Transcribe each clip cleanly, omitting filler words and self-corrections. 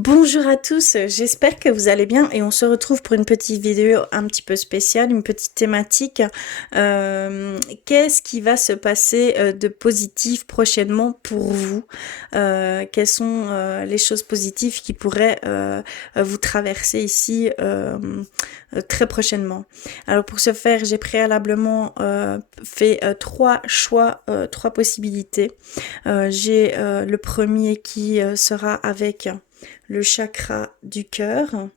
Bonjour à tous, j'espère que vous allez bien et on se retrouve pour une petite vidéo un petit peu spéciale, une petite thématique. Qu'est-ce qui va se passer de positif prochainement pour vous? Quelles sont les choses positives qui pourraient vous traverser ici très prochainement? Alors pour ce faire, j'ai préalablement fait trois choix, trois possibilités. J'ai le premier qui sera avec le chakra du cœur,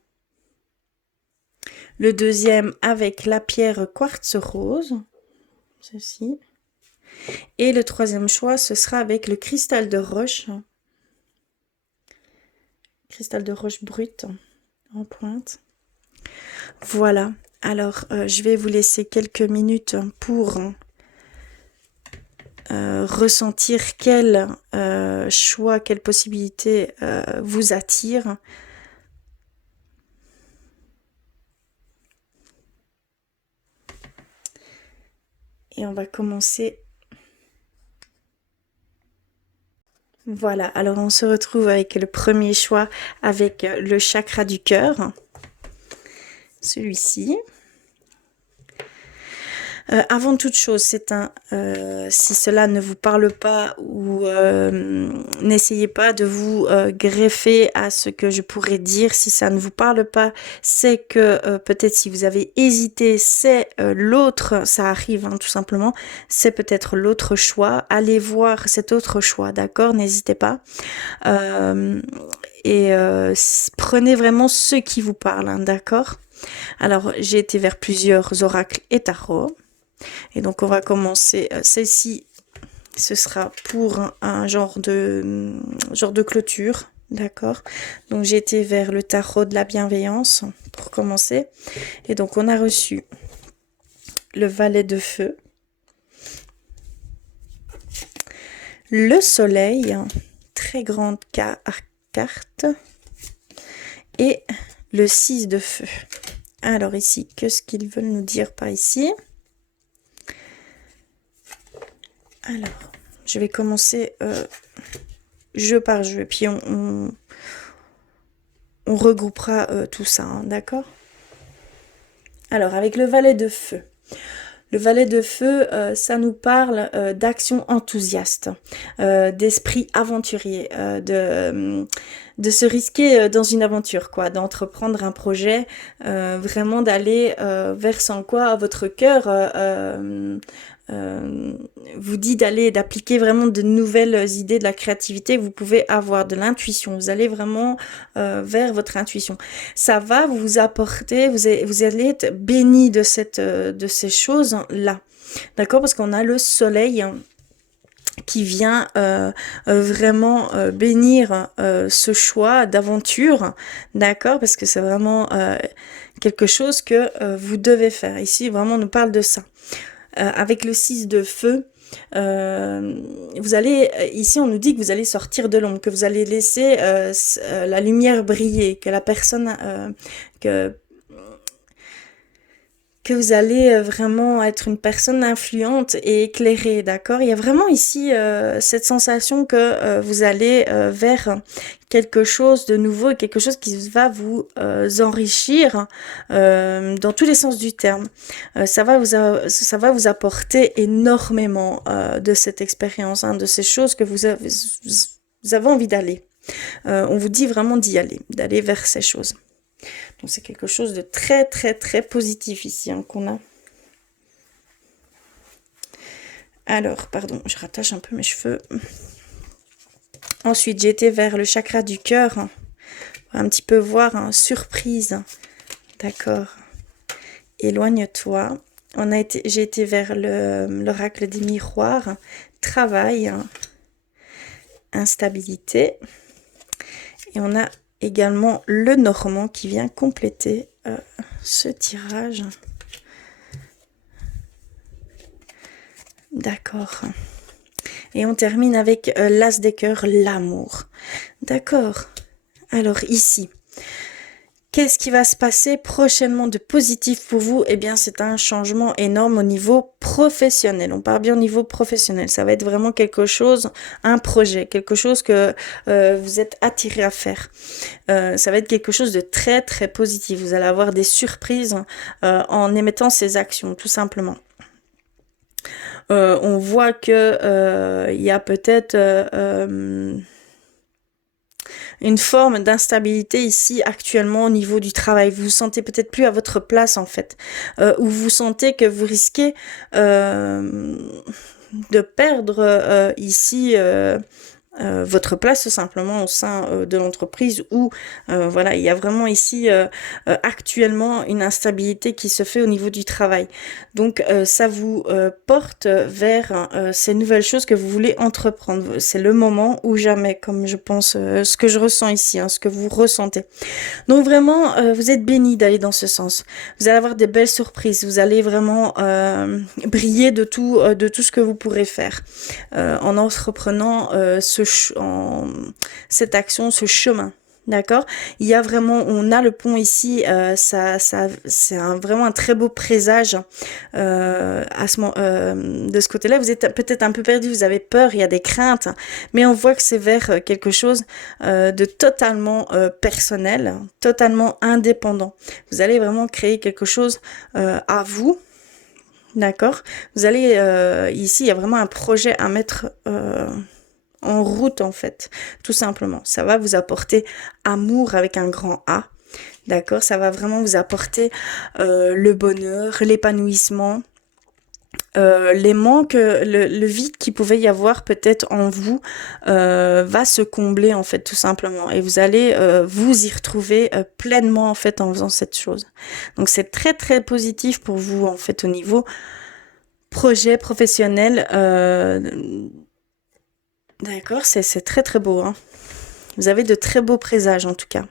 le deuxième avec la pierre quartz rose, ceci, et le troisième choix ce sera avec le cristal de roche brut en pointe. Voilà, alors je vais vous laisser quelques minutes pour ressentir quel choix, quelle possibilité vous attire. Et on va commencer. Voilà, alors on se retrouve avec le premier choix, avec le chakra du cœur. Celui-ci. Avant toute chose, c'est si cela ne vous parle pas ou n'essayez pas de vous greffer à ce que je pourrais dire. Si ça ne vous parle pas, c'est que peut-être si vous avez hésité, c'est l'autre, ça arrive tout simplement, c'est peut-être l'autre choix. Allez voir cet autre choix, d'accord? N'hésitez pas. Prenez vraiment ce qui vous parle, d'accord? Alors, j'ai été vers plusieurs oracles et tarots. Et donc, on va commencer. Celle-ci, ce sera pour un genre de clôture, d'accord? Donc, j'ai été vers le tarot de la bienveillance pour commencer. Et donc, on a reçu le valet de feu, le soleil, très grande carte, et le 6 de feu. Alors ici, qu'est-ce qu'ils veulent nous dire par ici? Alors, je vais commencer jeu par jeu, puis on regroupera tout ça, d'accord? Alors, avec le valet de feu. Le valet de feu, ça nous parle d'action enthousiaste, d'esprit aventurier, de se risquer dans une aventure, quoi, d'entreprendre un projet, vraiment d'aller vers sans quoi votre cœur vous dit d'appliquer vraiment de nouvelles idées, de la créativité. Vous pouvez avoir de l'intuition. Vous allez vraiment vers votre intuition. Ça va vous apporter, vous allez être béni de ces choses-là. D'accord? Parce qu'on a le soleil qui vient vraiment bénir ce choix d'aventure, d'accord? Parce que c'est vraiment quelque chose que vous devez faire. Ici, vraiment, on nous parle de ça. Avec le 6 de feu, vous allez, ici on nous dit que vous allez sortir de l'ombre, que vous allez laisser la lumière briller, que la personne, que vous allez vraiment être une personne influente et éclairée, d'accord? Il y a vraiment ici cette sensation que vous allez vers quelque chose de nouveau, quelque chose qui va vous enrichir dans tous les sens du terme. Ça va vous apporter énormément de cette expérience, de ces choses que vous avez envie d'aller. On vous dit vraiment d'y aller, d'aller vers ces choses. Donc c'est quelque chose de très très très positif ici qu'on a. Alors, pardon, je rattache un peu mes cheveux. Ensuite, j'ai été vers le chakra du cœur. Un petit peu voir, surprise. D'accord. Éloigne-toi. J'ai été vers l'oracle des miroirs. Travail. Instabilité. Et on a également le normand qui vient compléter ce tirage. D'accord. Et on termine avec l'as des cœurs, l'amour. D'accord. Alors ici, Qu'est-ce qui va se passer prochainement de positif pour vous? Eh bien, c'est un changement énorme au niveau professionnel. On part bien au niveau professionnel. Ça va être vraiment quelque chose, un projet, quelque chose que vous êtes attiré à faire. Ça va être quelque chose de très, très positif. Vous allez avoir des surprises en émettant ces actions, tout simplement. On voit que il y a peut-être une forme d'instabilité ici actuellement au niveau du travail. Vous vous sentez peut-être plus à votre place en fait, ou vous sentez que vous risquez de perdre ici votre place tout simplement au sein de l'entreprise où voilà, il y a vraiment ici actuellement une instabilité qui se fait au niveau du travail. Donc ça vous porte vers ces nouvelles choses que vous voulez entreprendre. C'est le moment ou jamais, comme je pense, ce que je ressens ici, hein, ce que vous ressentez. Donc vraiment, vous êtes bénis d'aller dans ce sens. Vous allez avoir des belles surprises. Vous allez vraiment briller de tout ce que vous pourrez faire en entreprenant cette action, ce chemin. D'accord. Il y a vraiment, on a le pont ici. C'est vraiment un très beau présage de ce côté-là. Vous êtes peut-être un peu perdu, vous avez peur, il y a des craintes, mais on voit que c'est vers quelque chose de totalement personnel, totalement indépendant. Vous allez vraiment créer quelque chose à vous. D'accord. Vous allez ici, il y a vraiment un projet à mettre en route en fait, tout simplement. Ça va vous apporter amour avec un grand A. D'accord. Ça va vraiment vous apporter le bonheur, l'épanouissement. Les manques, le vide qui pouvait y avoir peut-être en vous va se combler en fait tout simplement et vous allez vous y retrouver pleinement en fait en faisant cette chose. Donc c'est très très positif pour vous en fait au niveau projet professionnel. D'accord, c'est très très beau, hein. Vous avez de très beaux présages en tout cas.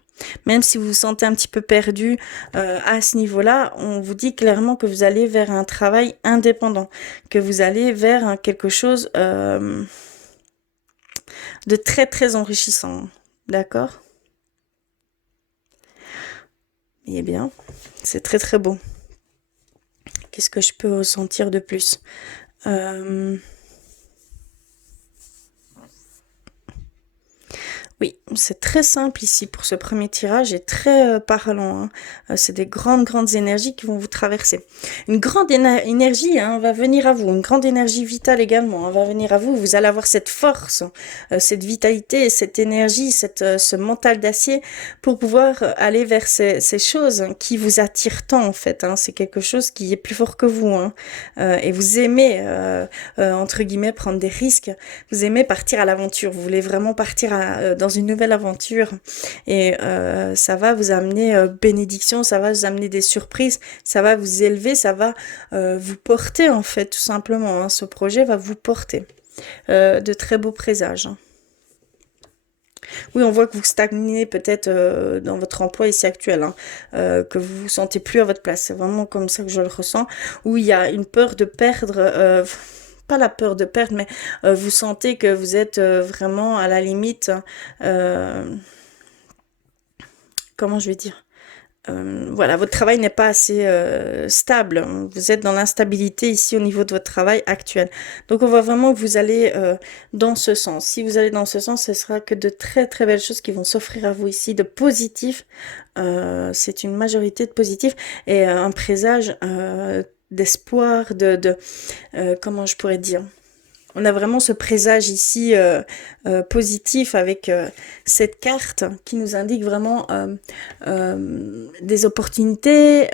Même si vous vous sentez un petit peu perdu à ce niveau-là, on vous dit clairement que vous allez vers un travail indépendant, que vous allez vers quelque chose de très très enrichissant. D'accord? Eh bien, c'est très très beau. Qu'est-ce que je peux ressentir de plus? Oui, c'est très simple ici pour ce premier tirage et très parlant, hein. C'est des grandes, grandes énergies qui vont vous traverser. Une grande énergie hein, va venir à vous, une grande énergie vitale également hein, va venir à vous. Vous allez avoir cette force, cette vitalité, cette énergie, ce mental d'acier pour pouvoir aller vers ces choses qui vous attirent tant en fait. Hein. C'est quelque chose qui est plus fort que vous. Hein. Et vous aimez, entre guillemets, prendre des risques. Vous aimez partir à l'aventure. Vous voulez vraiment partir dans une nouvelle aventure et ça va vous amener bénédiction, ça va vous amener des surprises, ça va vous élever, ça va vous porter en fait tout simplement, hein. Ce projet va vous porter de très beaux présages, hein. Oui, on voit que vous stagnez peut-être dans votre emploi ici actuel, hein, que vous vous sentez plus à votre place. C'est vraiment comme ça que je le ressens, où il y a une peur de perdre pas la peur de perdre, mais vous sentez que vous êtes vraiment à la limite, comment je vais dire, voilà, votre travail n'est pas assez stable. Vous êtes dans l'instabilité ici au niveau de votre travail actuel. Donc on voit vraiment que vous allez dans ce sens. Si vous allez dans ce sens, ce sera que de très très belles choses qui vont s'offrir à vous ici, de positif. C'est une majorité de positif et un présage d'espoir, comment je pourrais dire. On a vraiment ce présage ici positif avec cette carte qui nous indique vraiment des opportunités,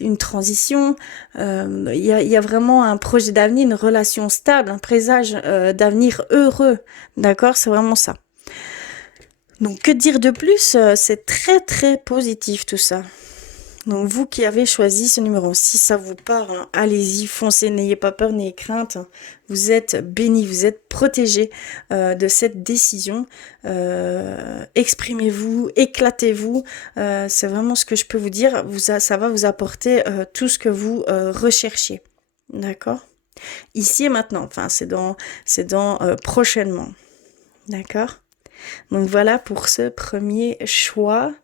une transition. Il y a vraiment un projet d'avenir, une relation stable, un présage d'avenir heureux. D'accord? C'est vraiment ça. Donc, que dire de plus? C'est très, très positif tout ça. Donc vous qui avez choisi ce numéro, si ça vous parle, hein, allez-y, foncez, n'ayez pas peur, n'ayez crainte. Vous êtes bénis, vous êtes protégés de cette décision. Exprimez-vous, éclatez-vous. C'est vraiment ce que je peux vous dire. Ça va vous apporter tout ce que vous recherchez. D'accord? Ici et maintenant. Enfin, c'est dans prochainement. D'accord? Donc voilà pour ce premier choix.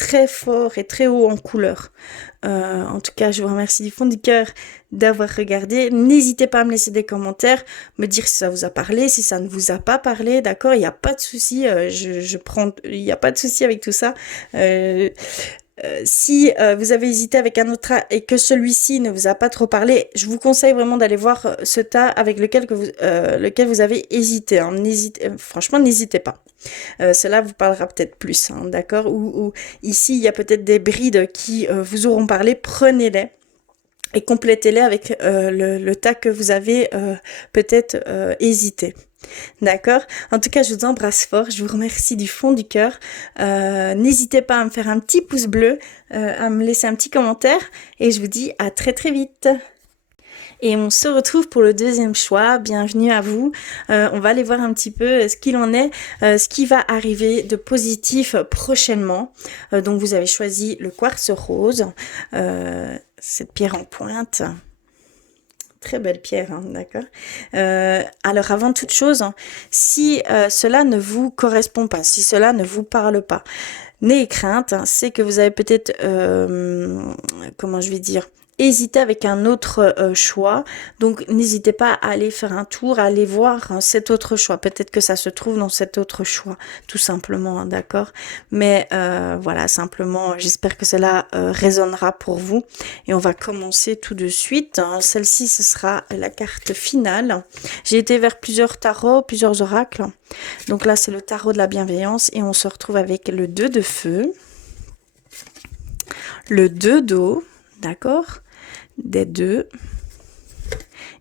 très fort et très haut en couleur. En tout cas, je vous remercie du fond du cœur d'avoir regardé. N'hésitez pas à me laisser des commentaires, me dire si ça vous a parlé, si ça ne vous a pas parlé, d'accord? Il n'y a pas de souci, je prends, il n'y a pas de souci avec tout ça. Si vous avez hésité avec un autre tas et que celui-ci ne vous a pas trop parlé, je vous conseille vraiment d'aller voir ce tas avec lequel vous avez hésité. Hein. Franchement, n'hésitez pas. Cela vous parlera peut-être plus, hein, d'accord? Ou ici, il y a peut-être des brides qui vous auront parlé. Prenez-les et complétez-les avec le tas que vous avez peut-être hésité. D'accord? En tout cas, je vous embrasse fort. Je vous remercie du fond du cœur. N'hésitez pas à me faire un petit pouce bleu, à me laisser un petit commentaire. Et je vous dis à très très vite. Et on se retrouve pour le deuxième choix. Bienvenue à vous. On va aller voir un petit peu ce qu'il en est, ce qui va arriver de positif prochainement. Donc vous avez choisi le quartz rose, cette pierre en pointe. Très belle pierre, hein, d'accord. Alors avant toute chose, hein, si cela ne vous correspond pas, si cela ne vous parle pas, n'ayez crainte, hein, c'est que vous avez peut-être, comment je vais dire, hésité avec un autre choix. Donc n'hésitez pas à aller faire un tour, à aller voir hein, cet autre choix. Peut-être que ça se trouve dans cet autre choix, tout simplement, hein, d'accord. Mais voilà, simplement, j'espère que cela résonnera pour vous. Et on va commencer tout de suite. Hein. Celle-ci, ce sera la carte finale. J'ai été vers plusieurs tarots, plusieurs oracles. Donc là, c'est le tarot de la bienveillance. Et on se retrouve avec le 2 de feu, le 2 d'eau, d'accord, des 2,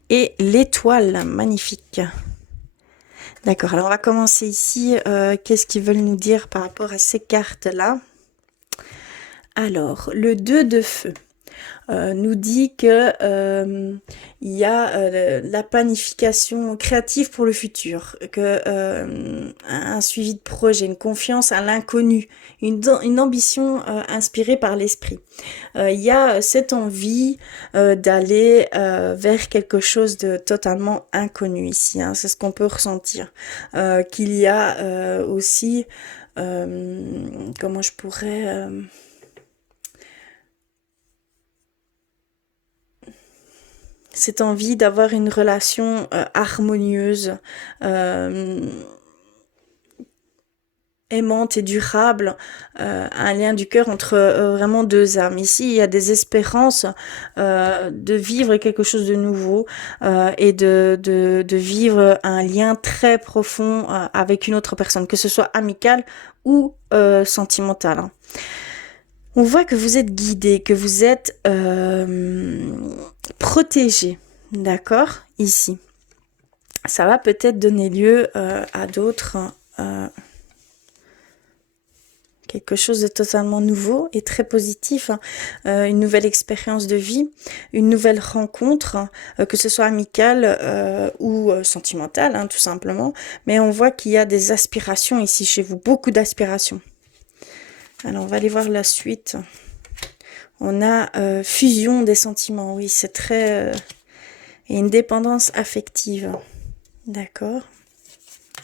et l'étoile magnifique. D'accord, alors on va commencer ici. Qu'est-ce qu'ils veulent nous dire par rapport à ces cartes-là? Alors, le 2 de feu nous dit que il y a la planification créative pour le futur, que un suivi de projet, une confiance à l'inconnu, une ambition inspirée par l'esprit. Il y a cette envie d'aller vers quelque chose de totalement inconnu ici, hein, c'est ce qu'on peut ressentir. Qu'il y a aussi, comment je pourrais... cette envie d'avoir une relation harmonieuse, aimante et durable, un lien du cœur entre vraiment deux âmes. Ici, il y a des espérances de vivre quelque chose de nouveau et de vivre un lien très profond avec une autre personne, que ce soit amical ou sentimental. Hein. On voit que vous êtes guidé, que vous êtes protégé, d'accord, ici. Ça va peut-être donner lieu à d'autres, quelque chose de totalement nouveau et très positif, hein. Une nouvelle expérience de vie, une nouvelle rencontre, que ce soit amicale ou sentimentale, hein, tout simplement. Mais on voit qu'il y a des aspirations ici chez vous, beaucoup d'aspirations. Alors, on va aller voir la suite. On a fusion des sentiments. Oui, c'est très... et une dépendance affective. D'accord.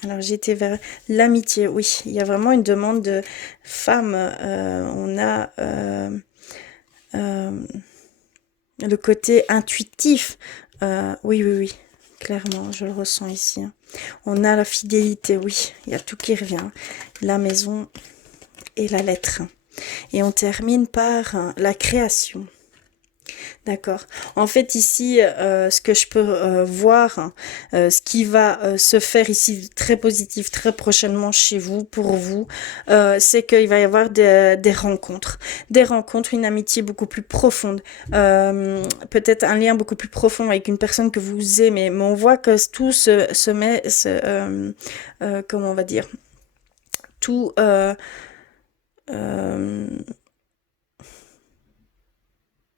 Alors, j'ai été vers l'amitié. Oui, il y a vraiment une demande de femme. On a le côté intuitif. Oui, oui, oui. Clairement, je le ressens ici. Hein. On a la fidélité. Oui, il y a tout qui revient. La maison... et la lettre. Et on termine par la création. D'accord. En fait, ici, ce que je peux voir, ce qui va se faire ici très positif, très prochainement chez vous, pour vous, c'est qu'il va y avoir des rencontres. Des rencontres, une amitié beaucoup plus profonde. Peut-être un lien beaucoup plus profond avec une personne que vous aimez. Mais on voit que tout se met... comment on va dire? Tout...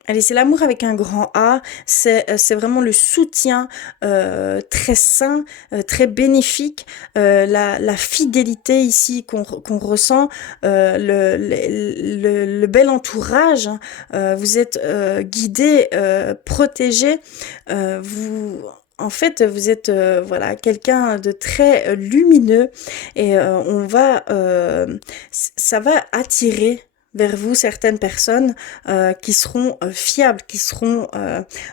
allez, c'est l'amour avec un grand A, c'est vraiment le soutien très sain, très bénéfique, la fidélité ici qu'on ressent, le bel entourage, hein. Vous êtes guidé, protégé, vous... En fait, vous êtes voilà quelqu'un de très lumineux et ça va attirer vers vous certaines personnes qui seront fiables, qui seront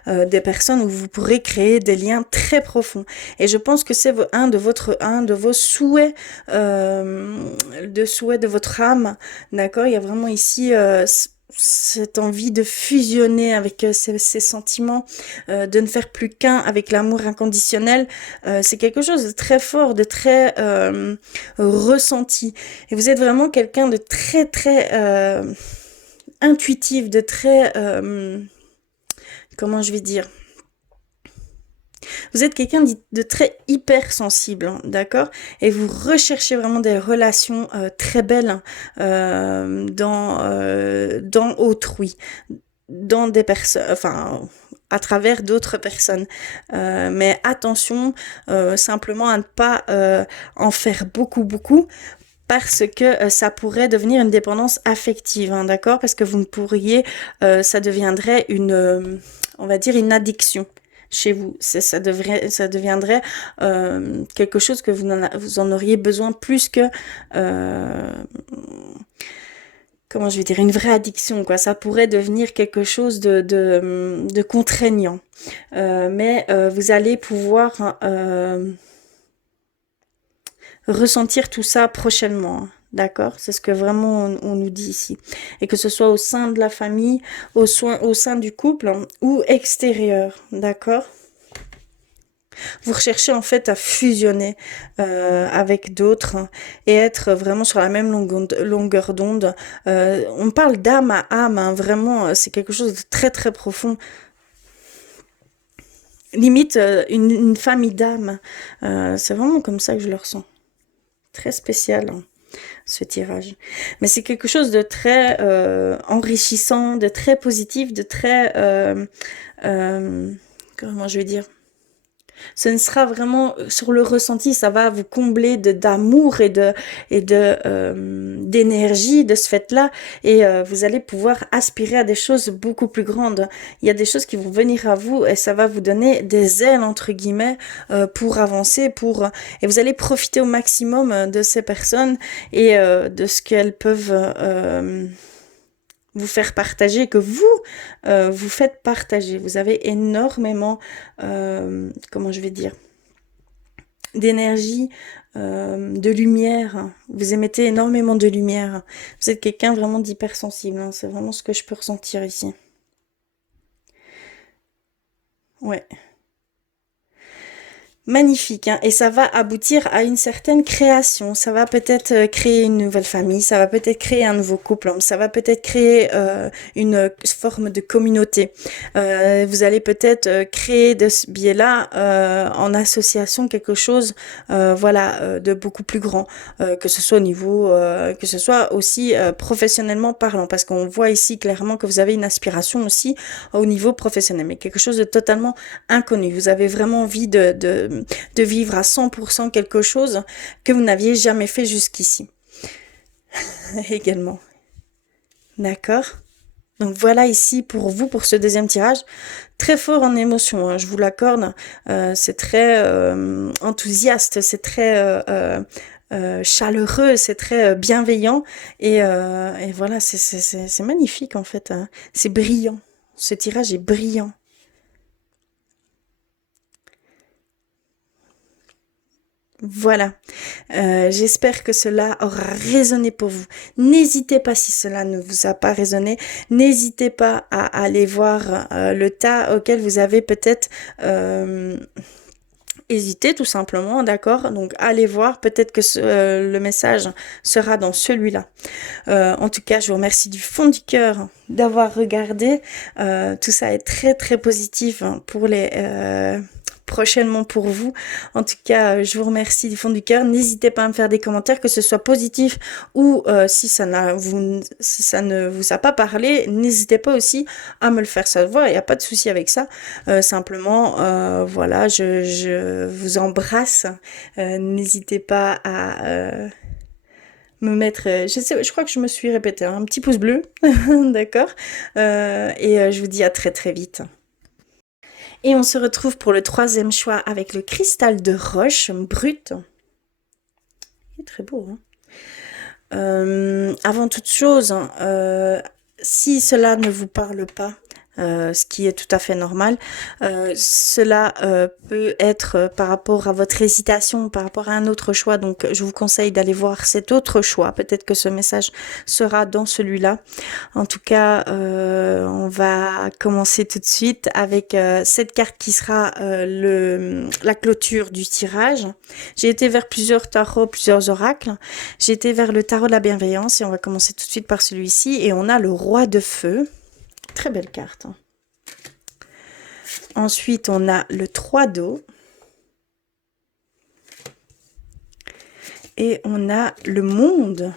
des personnes où vous pourrez créer des liens très profonds. Et je pense que c'est un de vos souhaits, de votre âme, d'accord? Il y a vraiment ici cette envie de fusionner avec ces sentiments, de ne faire plus qu'un avec l'amour inconditionnel. C'est quelque chose de très fort, de très ressenti. Et vous êtes vraiment quelqu'un de très très intuitif, de très comment je vais dire, vous êtes quelqu'un de très hypersensible, hein, d'accord? Et vous recherchez vraiment des relations très belles dans autrui, dans des personnes, enfin, à travers d'autres personnes. Mais attention simplement à ne pas en faire beaucoup, beaucoup, parce que ça pourrait devenir une dépendance affective, hein, d'accord? Parce que vous ne pourriez, ça deviendrait on va dire une addiction chez vous. Ça deviendrait quelque chose que vous en auriez besoin plus que, comment je vais dire, une vraie addiction, quoi. Ça pourrait devenir quelque chose de contraignant. Mais vous allez pouvoir ressentir tout ça prochainement, hein. D'accord? C'est ce que vraiment on nous dit ici. Et que ce soit au sein de la famille, au sein du couple, hein, ou extérieur. D'accord? Vous recherchez en fait à fusionner avec d'autres, hein, et être vraiment sur la même longueur d'onde. On parle d'âme à âme, hein, vraiment, c'est quelque chose de très très profond. Limite une famille d'âmes. C'est vraiment comme ça que je le ressens. Très spécial, hein, ce tirage. Mais c'est quelque chose de très enrichissant, de très positif, de très... comment je vais dire, ce ne sera vraiment sur le ressenti, ça va vous combler d'amour et d'énergie de ce fait-là, et vous allez pouvoir aspirer à des choses beaucoup plus grandes. Il y a des choses qui vont venir à vous et ça va vous donner des ailes entre guillemets pour avancer, et vous allez profiter au maximum de ces personnes et de ce qu'elles peuvent vous faire partager, que vous vous faites partager. Vous avez énormément, comment je vais dire, d'énergie, de lumière. Vous émettez énormément de lumière. Vous êtes quelqu'un vraiment d'hypersensible, hein. C'est vraiment ce que je peux ressentir ici. Ouais. Magnifique, hein, et ça va aboutir à une certaine création. Ça va peut-être créer une nouvelle famille, ça va peut-être créer un nouveau couple, hein, ça va peut-être créer une forme de communauté. Vous allez peut-être créer de ce biais-là en association quelque chose, voilà, de beaucoup plus grand, que ce soit au niveau, que ce soit aussi professionnellement parlant, parce qu'on voit ici clairement que vous avez une aspiration aussi au niveau professionnel, mais quelque chose de totalement inconnu. Vous avez vraiment envie de vivre à 100% quelque chose que vous n'aviez jamais fait jusqu'ici. Également. D'accord? Donc voilà ici pour vous, pour ce deuxième tirage. Très fort en émotion, hein, je vous l'accorde. C'est très enthousiaste, c'est très chaleureux, c'est très bienveillant. Et voilà, c'est magnifique en fait, hein. C'est brillant. Ce tirage est brillant. Voilà, j'espère que cela aura résonné pour vous. N'hésitez pas, si cela ne vous a pas résonné, n'hésitez pas à aller voir le tas auquel vous avez peut-être hésité tout simplement, d'accord? Donc allez voir, peut-être que le message sera dans celui-là. En tout cas, je vous remercie du fond du cœur d'avoir regardé. Tout ça est très très positif, hein, pour les... prochainement pour vous. En tout cas, je vous remercie du fond du cœur. N'hésitez pas à me faire des commentaires, que ce soit positif ou si ça ne vous a pas parlé, n'hésitez pas aussi à me le faire savoir. Il n'y a pas de souci avec ça. Simplement, voilà, je vous embrasse. N'hésitez pas à me mettre, je crois que je me suis répété, hein, un petit pouce bleu, d'accord. Et je vous dis à très très vite. Et on se retrouve pour le troisième choix avec le cristal de roche brut. Il est très beau, hein. Avant toute chose, hein, si cela ne vous parle pas, ce qui est tout à fait normal, cela peut être par rapport à votre hésitation, par rapport à un autre choix. Donc, je vous conseille d'aller voir cet autre choix. Peut-être que ce message sera dans celui-là. En tout cas, on va commencer tout de suite avec cette carte qui sera la clôture du tirage. J'ai été vers plusieurs tarots, plusieurs oracles. J'ai été vers le tarot de la bienveillance et on va commencer tout de suite par celui-ci. Et on a le roi de feu. Très belle carte. Ensuite, on a le 3 d'eau. Et on a le monde.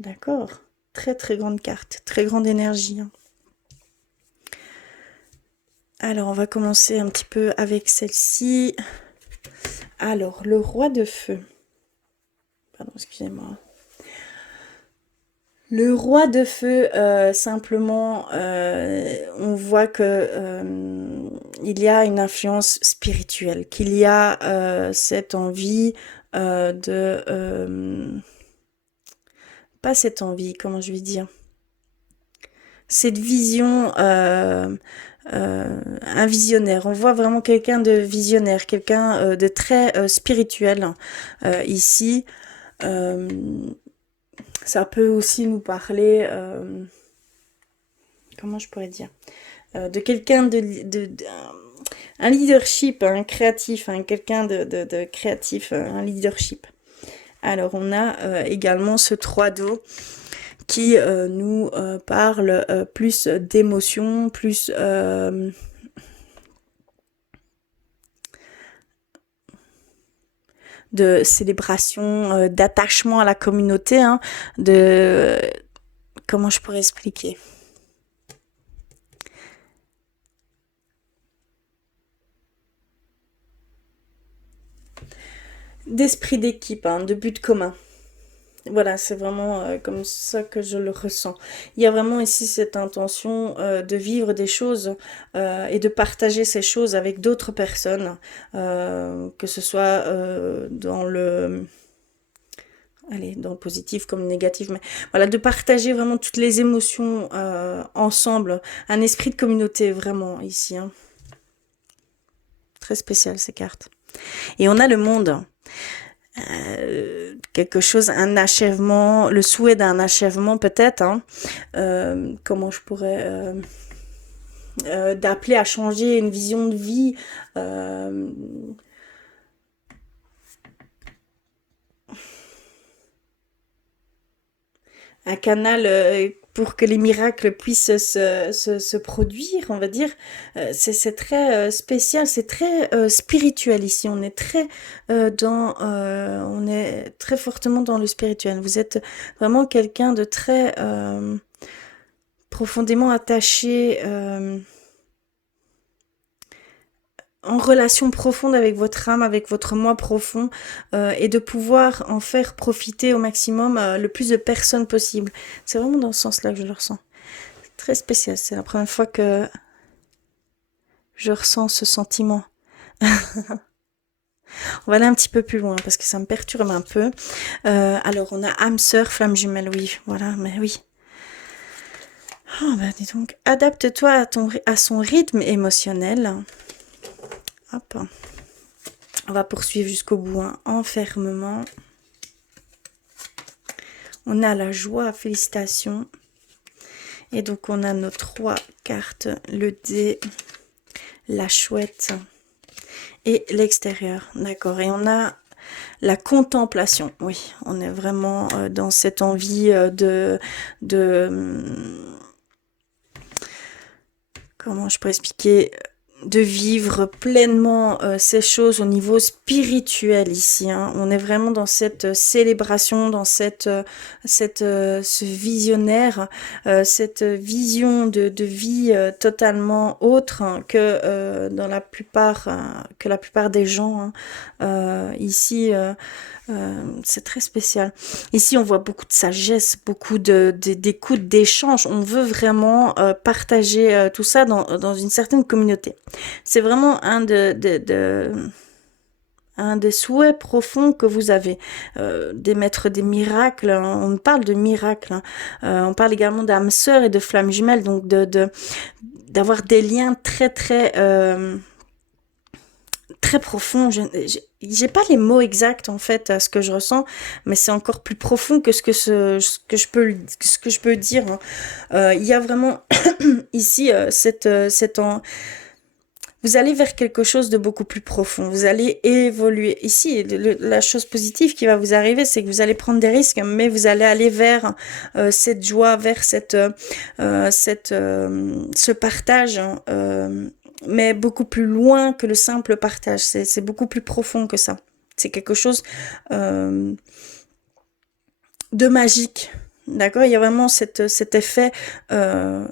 D'accord. Très, très grande carte. Très grande énergie. Alors, on va commencer un petit peu avec celle-ci. Alors, le roi de feu. Pardon, excusez-moi. Le roi de feu, simplement, on voit que il y a une influence spirituelle, qu'il y a cette envie pas cette envie, comment je vais dire, cette vision, un visionnaire. On voit vraiment quelqu'un de visionnaire, quelqu'un de très spirituel ici. Ça peut aussi nous parler, comment je pourrais dire, de quelqu'un un leadership, un créatif, quelqu'un de créatif, un leadership. Alors, on a également ce 3 d'eau qui nous parle plus d'émotion, plus de célébration, d'attachement à la communauté, hein, comment je pourrais expliquer? D'esprit d'équipe, hein, de but commun. Voilà, c'est vraiment comme ça que je le ressens. Il y a vraiment ici cette intention de vivre des choses et de partager ces choses avec d'autres personnes, que ce soit dans dans le positif comme le négatif, mais voilà, de partager vraiment toutes les émotions ensemble, un esprit de communauté vraiment ici, hein. Très spécial ces cartes. Et on a le monde. Quelque chose, un achèvement, le souhait d'un achèvement peut-être, hein. Comment je pourrais d'appeler à changer une vision de vie, un canal pour que les miracles puissent se produire, on va dire. C'est très spécial, c'est très spirituel ici. On est très on est très fortement dans le spirituel. Vous êtes vraiment quelqu'un de très profondément attaché, en relation profonde avec votre âme, avec votre moi profond, et de pouvoir en faire profiter au maximum le plus de personnes possible. C'est vraiment dans ce sens-là que je le ressens. C'est très spécial, c'est la première fois que je ressens ce sentiment. On va aller un petit peu plus loin parce que ça me perturbe un peu. Alors, on a âme sœur, flamme jumelle, oui, voilà, mais oui. Oh, bah dis donc, adapte-toi à son rythme émotionnel. Hop. On va poursuivre jusqu'au bout, hein. Enfermement. On a la joie, félicitations. Et donc, on a nos 3 cartes. Le dé, la chouette et l'extérieur. D'accord. Et on a la contemplation. Oui, on est vraiment dans cette envie comment je pourrais expliquer, de vivre pleinement ces choses au niveau spirituel ici, hein. On est vraiment dans cette célébration, dans ce visionnaire, cette vision de vie totalement autre, hein, que que la plupart des gens, hein. Ici, c'est très spécial. Ici, on voit beaucoup de sagesse, beaucoup d'écoute, d'échange. On veut vraiment partager tout ça dans une certaine communauté. C'est vraiment un un des souhaits profonds que vous avez, d'émettre des miracles. On parle de miracles, hein. On parle également d'âme sœur et de flammes jumelles, donc d'avoir des liens très très très profonds. J'ai pas les mots exacts en fait à ce que je ressens, mais c'est encore plus profond que ce que je peux dire, hein. Il y a vraiment ici vous allez vers quelque chose de beaucoup plus profond. Vous allez évoluer. Ici, la chose positive qui va vous arriver, c'est que vous allez prendre des risques, mais vous allez aller vers cette joie, vers ce partage, hein, mais beaucoup plus loin que le simple partage. C'est beaucoup plus profond que ça. C'est quelque chose euh, de magique. D'accord? Il y a vraiment cet effet de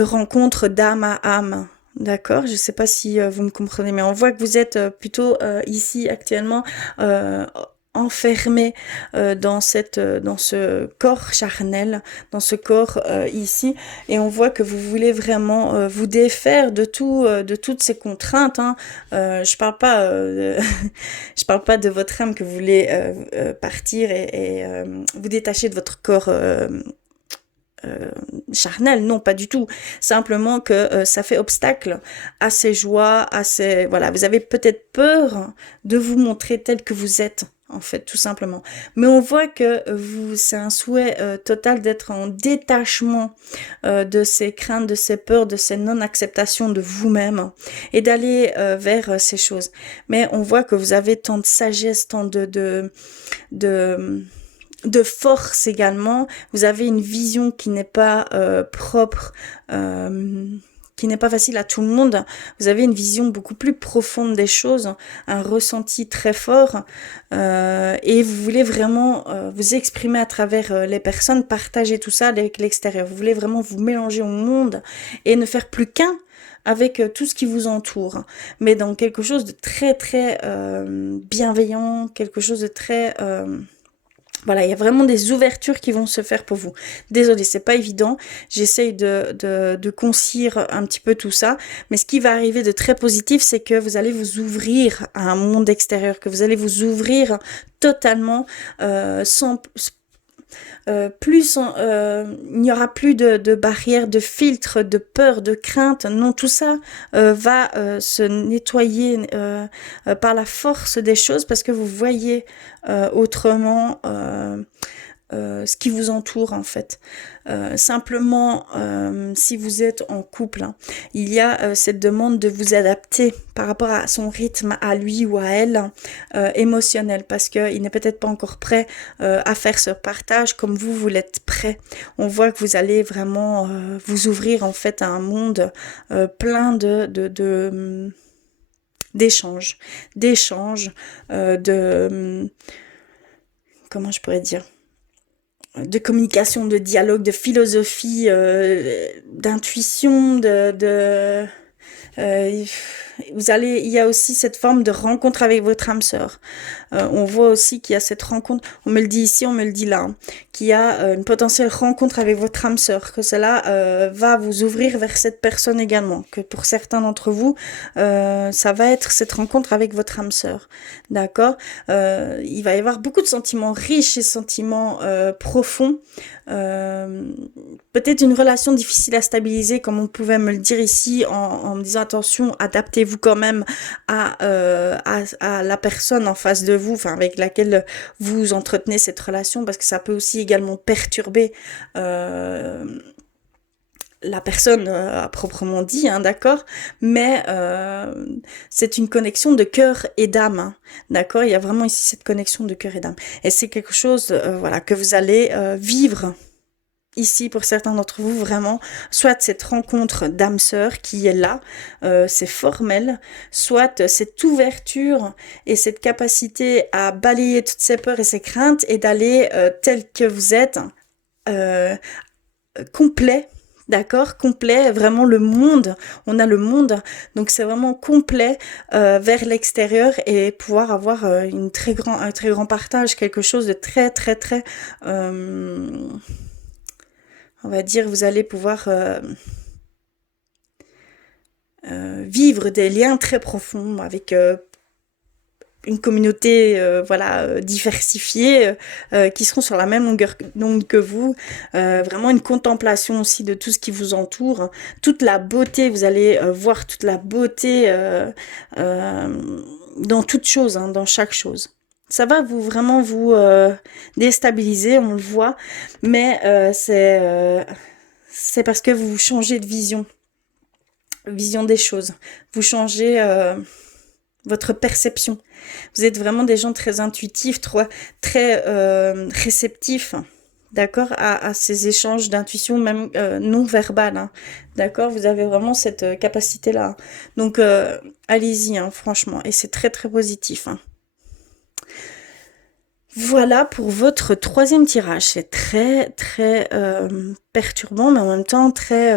rencontre d'âme à âme. D'accord, je ne sais pas si vous me comprenez, mais on voit que vous êtes plutôt ici actuellement euh, enfermé dans ce corps charnel, dans ce corps ici, et on voit que vous voulez vraiment vous défaire de toutes ces contraintes, hein. Je parle pas, je parle pas de votre âme que vous voulez partir et vous détacher de votre corps. Euh, Charnel, non, pas du tout. Simplement que ça fait obstacle à ces joies, à ces... Voilà, vous avez peut-être peur de vous montrer tel que vous êtes, en fait, tout simplement. Mais on voit que c'est un souhait total d'être en détachement de ces craintes, de ces peurs, de ces non-acceptations de vous-même et d'aller vers ces choses. Mais on voit que vous avez tant de sagesse, tant de de force également. Vous avez une vision qui n'est pas propre, qui n'est pas facile à tout le monde. Vous avez une vision beaucoup plus profonde des choses, un ressenti très fort, et vous voulez vraiment vous exprimer à travers les personnes, partager tout ça avec l'extérieur. Vous voulez vraiment vous mélanger au monde et ne faire plus qu'un avec tout ce qui vous entoure, mais dans quelque chose de très très bienveillant, quelque chose de très voilà, il y a vraiment des ouvertures qui vont se faire pour vous. Désolée, c'est pas évident. J'essaye de concire un petit peu tout ça. Mais ce qui va arriver de très positif, c'est que vous allez vous ouvrir à un monde extérieur, que vous allez vous ouvrir totalement, sans, il n'y aura plus de barrières, de filtres, de peur, de crainte. Non, tout ça va se nettoyer par la force des choses parce que vous voyez autrement ce qui vous entoure en fait. Simplement, si vous êtes en couple, hein, il y a cette demande de vous adapter par rapport à son rythme, à lui ou à elle, émotionnel, parce qu'il n'est peut-être pas encore prêt à faire ce partage comme vous l'êtes prêt. On voit que vous allez vraiment vous ouvrir en fait à un monde plein d'échanges, comment je pourrais dire, de communication, de dialogue, de philosophie, d'intuition, euh, il y a aussi cette forme de rencontre avec votre âme sœur. On voit aussi qu'il y a cette rencontre, on me le dit ici, on me le dit là, hein, qu'il y a une potentielle rencontre avec votre âme sœur, que cela va vous ouvrir vers cette personne également, que pour certains d'entre vous, ça va être cette rencontre avec votre âme sœur, d'accord. Il va y avoir beaucoup de sentiments riches et sentiments profonds, peut-être une relation difficile à stabiliser, comme on pouvait me le dire ici, en me disant attention, adaptez-vous quand même à la personne en face de vous, enfin avec laquelle vous entretenez cette relation, parce que ça peut aussi également perturber la personne à proprement dit, hein, d'accord, mais c'est une connexion de cœur et d'âme, hein, d'accord. Il y a vraiment ici cette connexion de cœur et d'âme, et c'est quelque chose, voilà, que vous allez vivre ici pour certains d'entre vous vraiment, soit cette rencontre d'âme sœur qui est là, c'est formel, soit cette ouverture et cette capacité à balayer toutes ces peurs et ces craintes et d'aller tel que vous êtes, euh, complet. D'accord, complet, vraiment le monde, on a le monde, donc c'est vraiment complet vers l'extérieur et pouvoir avoir un très grand partage, quelque chose de très très très on va dire, vous allez pouvoir vivre des liens très profonds avec une communauté voilà diversifiée qui seront sur la même longueur d'onde que vous. Vraiment une contemplation aussi de tout ce qui vous entoure, toute la beauté. Vous allez voir toute la beauté dans toute chose, hein, dans chaque chose. Ça va vous vraiment vous déstabiliser, on le voit, mais c'est parce que vous changez de vision des choses. Vous changez votre perception. Vous êtes vraiment des gens très intuitifs, très réceptifs, d'accord, à ces échanges d'intuition, même non verbales, hein, d'accord. Vous avez vraiment cette capacité-là. Donc, allez-y, hein, franchement, et c'est très très positif. Hein. Voilà pour votre troisième tirage. C'est très très perturbant, mais en même temps très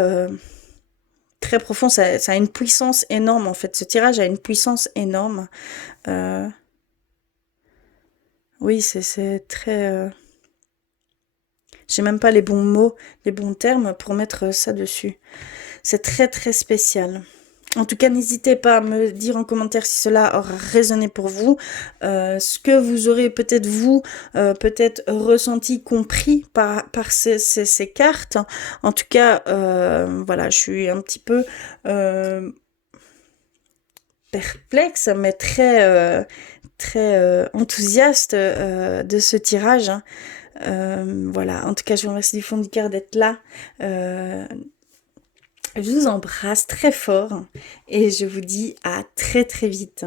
profond. Ça a une puissance énorme en fait. Ce tirage a une puissance énorme. Euh, oui, c'est très. J'ai même pas les bons mots, les bons termes pour mettre ça dessus. C'est très très spécial. En tout cas, n'hésitez pas à me dire en commentaire si cela aura résonné pour vous, ce que vous aurez peut-être peut-être ressenti, compris par ces cartes. En tout cas, voilà, je suis un petit peu perplexe, mais très enthousiaste de ce tirage. Hein. Voilà, en tout cas, je vous remercie du fond du cœur d'être là. Je vous embrasse très fort et je vous dis à très très vite.